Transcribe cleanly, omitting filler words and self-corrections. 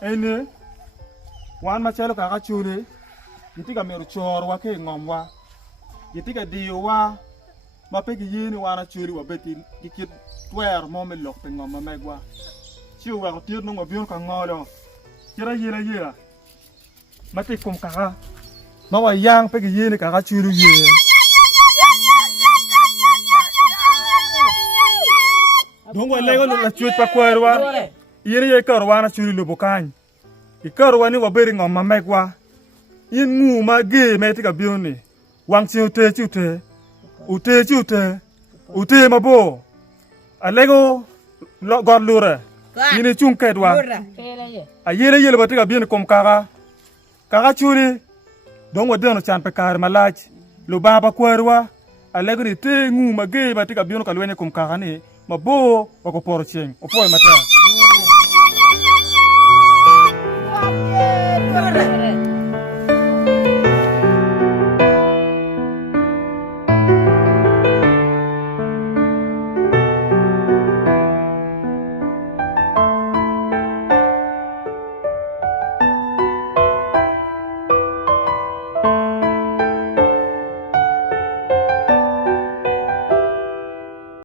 ene wan machalo kaka Acoli gitika meru chor wa ke ngom wa gitika dio wa mapegi yini wana Acoli wa beti gikit twer mo me lok pe ngom ma megwa chiu wa ko tir no bion ka ngolo kira yira mate kum kaka ma wa yang pegi yini kaka Acoli ye dongo lego la chuit pa kwerwa yini ye karwa na Acoli lo bokany ikarwa ni wa beri ngom ma megwa yin ngu ma ge me tika bioni wang chi ute ma bo alego god lura yini chung kedwa a yele ba tika bioni kom kaka Acoli dongo deno chan pe kar malach lo baba kwerwa alego ni te ngu ma ge ba tika bioni kalwene kom kaka ni ma bo wa ko poro cheng o poe mata